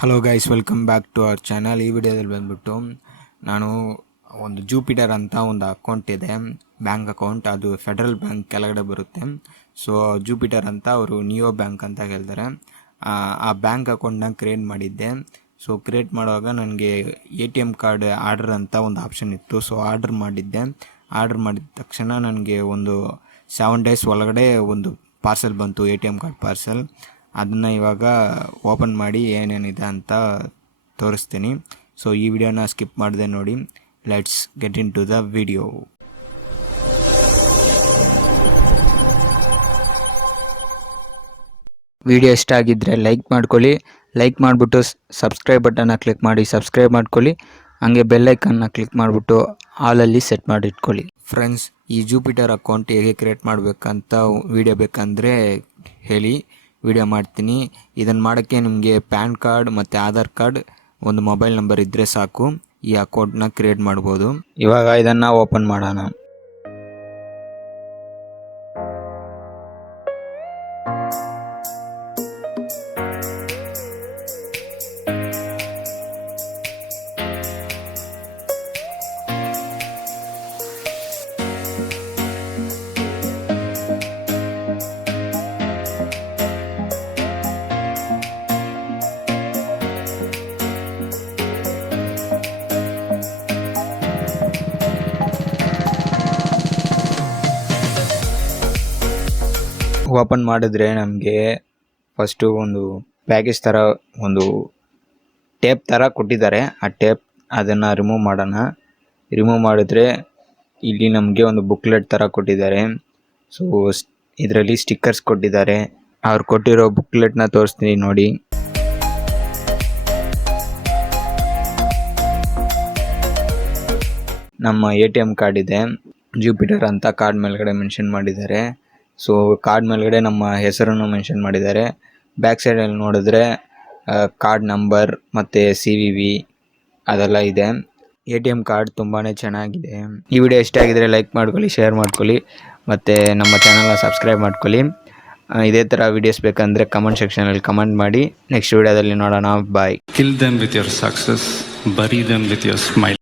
Hello guys, welcome back to our channel. ಈ ವಿಡಿಯೋದಲ್ಲಿ ಬಂದ್ಬಿಟ್ಟು ನಾನು ಒಂದು ಜೂಪಿಟರ್ ಅಂತ ಒಂದು ಅಕೌಂಟ್ ಇದೆ, ಬ್ಯಾಂಕ್ ಅಕೌಂಟ್. ಅದು ಫೆಡರಲ್ ಬ್ಯಾಂಕ್ ಕೆಳಗಡೆ ಬರುತ್ತೆ. ಸೊ ಜೂಪಿಟರ್ ಅಂತ ಅವರು ನಿಯೋ ಬ್ಯಾಂಕ್ ಅಂತ ಹೇಳ್ತಾರೆ. ಆ ಬ್ಯಾಂಕ್ ಅಕೌಂಟ್ನ ಕ್ರಿಯೇಟ್ ಮಾಡಿದ್ದೆ. ಸೊ ಕ್ರಿಯೇಟ್ ಮಾಡುವಾಗ ನನಗೆ ATM ಕಾರ್ಡ್ ಆರ್ಡರ್ ಅಂತ ಒಂದು ಆಪ್ಷನ್ ಇತ್ತು. ಸೊ ಆರ್ಡರ್ ಮಾಡಿದ್ದೆ. ಆರ್ಡರ್ ಮಾಡಿದ ತಕ್ಷಣ ನನಗೆ ಒಂದು 7 days ಒಳಗಡೆ ಒಂದು ಪಾರ್ಸೆಲ್ ಬಂತು, ATM ಕಾರ್ಡ್ ಪಾರ್ಸೆಲ್. ಅದನ್ನು ಇವಾಗ ಓಪನ್ ಮಾಡಿ ಏನೇನಿದೆ ಅಂತ ತೋರಿಸ್ತೀನಿ. ಸೊ ಈ ವಿಡಿಯೋನ ಸ್ಕಿಪ್ ಮಾಡದೆ ನೋಡಿ. Let's get into the video. Video ಇಷ್ಟ ಆಗಿದ್ದರೆ ಲೈಕ್ ಮಾಡ್ಕೊಳ್ಳಿ. ಲೈಕ್ ಮಾಡಿಬಿಟ್ಟು ಸಬ್ಸ್ಕ್ರೈಬ್ ಬಟನ್ನ ಕ್ಲಿಕ್ ಮಾಡಿ ಸಬ್ಸ್ಕ್ರೈಬ್ ಮಾಡ್ಕೊಳ್ಳಿ. ಹಾಗೆ ಬೆಲ್ಲೈಕನ್ನ ಕ್ಲಿಕ್ ಮಾಡಿಬಿಟ್ಟು ಆಲಲ್ಲಿ ಸೆಟ್ ಮಾಡಿ ಇಟ್ಕೊಳ್ಳಿ. ಫ್ರೆಂಡ್ಸ್, ಈ ಜೂಪಿಟರ್ ಅಕೌಂಟ್ ಹೇಗೆ ಕ್ರಿಯೇಟ್ ಮಾಡಬೇಕಂತ ವಿಡಿಯೋ ಬೇಕಂದರೆ ಹೇಳಿ, ವಿಡಿಯೋ ಮಾಡ್ತೀನಿ. ಇದನ್ನು ಮಾಡೋಕ್ಕೆ ನಿಮಗೆ ಪ್ಯಾನ್ ಕಾರ್ಡ್ ಮತ್ತು ಆಧಾರ್ ಕಾರ್ಡ್, ಒಂದು ಮೊಬೈಲ್ ನಂಬರ್ ಇದ್ದರೆ ಸಾಕು, ಈ ಅಕೌಂಟ್ನ ಕ್ರಿಯೇಟ್ ಮಾಡ್ಬೋದು. ಇವಾಗ ಇದನ್ನು ಓಪನ್ ಮಾಡೋಣ. ಓಪನ್ ಮಾಡಿದ್ರೆ ನಮಗೆ ಫಸ್ಟು ಒಂದು ಪ್ಯಾಕೇಜ್ ಥರ ಒಂದು ಟೇಪ್ ಥರ ಕೊಟ್ಟಿದ್ದಾರೆ. ಆ ಟೇಪ್ ಅದನ್ನು ರಿಮೂವ್ ಮಾಡೋಣ. ರಿಮೂವ್ ಮಾಡಿದ್ರೆ ಇಲ್ಲಿ ನಮಗೆ ಒಂದು ಬುಕ್ಲೆಟ್ ಥರ ಕೊಟ್ಟಿದ್ದಾರೆ. ಸೊ ಇದರಲ್ಲಿ ಸ್ಟಿಕ್ಕರ್ಸ್ ಕೊಟ್ಟಿದ್ದಾರೆ. ಅವ್ರು ಕೊಟ್ಟಿರೋ ಬುಕ್ಲೆಟ್ನ ತೋರಿಸ್ತೀನಿ ನೋಡಿ. ನಮ್ಮ ATM ಕಾರ್ಡ್ ಇದೆ, ಜೂಪಿಟರ್ ಅಂತ ಕಾರ್ಡ್ ಮೇಲ್ಗಡೆ ಮೆನ್ಷನ್ ಮಾಡಿದ್ದಾರೆ. ಸೊ ಕಾರ್ಡ್ ಮೇಲ್ಗಡೆ ನಮ್ಮ ಹೆಸರನ್ನು ಮೆನ್ಷನ್ ಮಾಡಿದ್ದಾರೆ. ಬ್ಯಾಕ್ ಸೈಡಲ್ಲಿ ನೋಡಿದ್ರೆ ಕಾರ್ಡ್ ನಂಬರ್ ಮತ್ತು CVV ಅದೆಲ್ಲ ಇದೆ. ATM ಕಾರ್ಡ್ ತುಂಬಾ ಚೆನ್ನಾಗಿದೆ. ಈ ವಿಡಿಯೋ ಇಷ್ಟ ಆಗಿದರೆ ಲೈಕ್ ಮಾಡ್ಕೊಳ್ಳಿ, ಶೇರ್ ಮಾಡ್ಕೊಳ್ಳಿ, ಮತ್ತು ನಮ್ಮ ಚಾನಲ್ನ ಸಬ್ಸ್ಕ್ರೈಬ್ ಮಾಡ್ಕೊಳ್ಳಿ. ಇದೇ ಥರ ವಿಡಿಯೋಸ್ ಬೇಕಂದರೆ ಕಮೆಂಟ್ ಸೆಕ್ಷನಲ್ಲಿ ಕಮೆಂಟ್ ಮಾಡಿ. ನೆಕ್ಸ್ಟ್ ವಿಡಿಯೋದಲ್ಲಿ ನೋಡೋಣ. ಬಾಯ್. Kill them with your success, bury them with your smile.